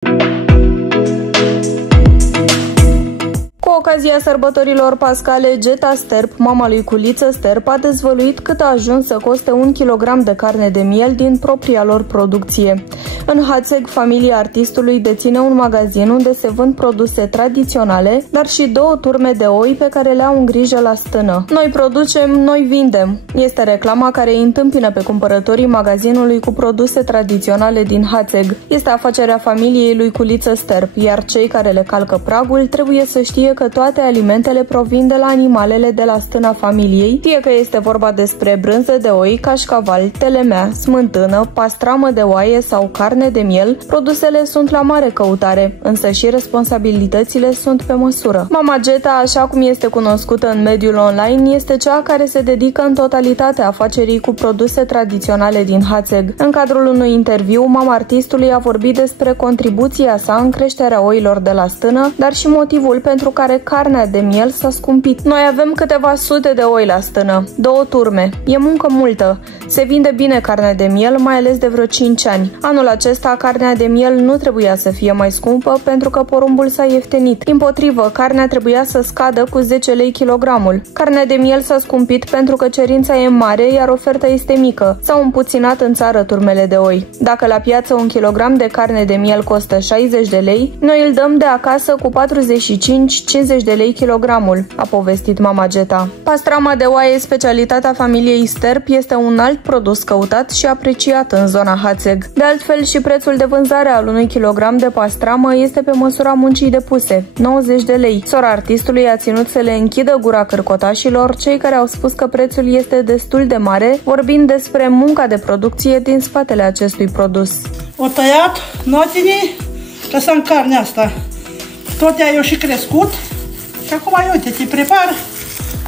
Cu ocazia sărbătorilor pascale, Geta Sterp, mama lui Culiță Sterp, a dezvăluit cât a ajuns să coste 1 kilogram de carne de miel din propria lor producție. În Hațeg, familia artistului deține un magazin unde se vând produse tradiționale, dar și 2 turme de oi pe care le au în grijă la stână. Noi producem, noi vindem. Este reclama care îi întâmpină pe cumpărătorii magazinului cu produse tradiționale din Hațeg. Este afacerea familiei lui Culiță Sterp, iar cei care le calcă pragul trebuie să știe că toate alimentele provin de la animalele de la stâna familiei, fie că este vorba despre brânză de oi, cașcaval, telemea, smântână, pastramă de oaie sau carne de miel. Produsele sunt la mare căutare, însă și responsabilitățile sunt pe măsură. Mama Geta, așa cum este cunoscută în mediul online, este cea care se dedică în totalitate afacerii cu produse tradiționale din Hațeg. În cadrul unui interviu, mama artistului a vorbit despre contribuția sa în creșterea oilor de la stână, dar și motivul pentru care carnea de miel s-a scumpit. Noi avem câteva sute de oi la stână, 2 turme. E muncă multă. Se vinde bine carnea de miel, mai ales de vreo 5 ani. Anul acesta, carnea de miel nu trebuia să fie mai scumpă pentru că porumbul s-a ieftinit. Dimpotrivă, carnea trebuia să scadă cu 10 lei kilogramul. Carnea de miel s-a scumpit pentru că cerința e mare, iar oferta este mică. S-au împuținat în țară turmele de oi. Dacă la piață 1 kilogram de carne de miel costă 60 de lei, noi îl dăm de acasă cu 45-50 de lei kilogramul, a povestit mama Geta. Pastrama de oaie, specialitatea familiei Sterp, este un alt produs căutat și apreciat în zona Hațeg. De altfel, și prețul de vânzare al 1 kilogram de pastramă este pe măsura muncii depuse, 90 de lei. Sora artistului a ținut să le închidă gura cârcotașilor, cei care au spus că prețul este destul de mare, vorbind despre munca de producție din spatele acestui produs. O tăiat notinii, lăsăm carnea asta. Tot ea eu și crescut și acum uite, te prepar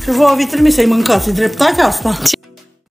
și vouă vi trimis să-i mâncați, dreptatea asta.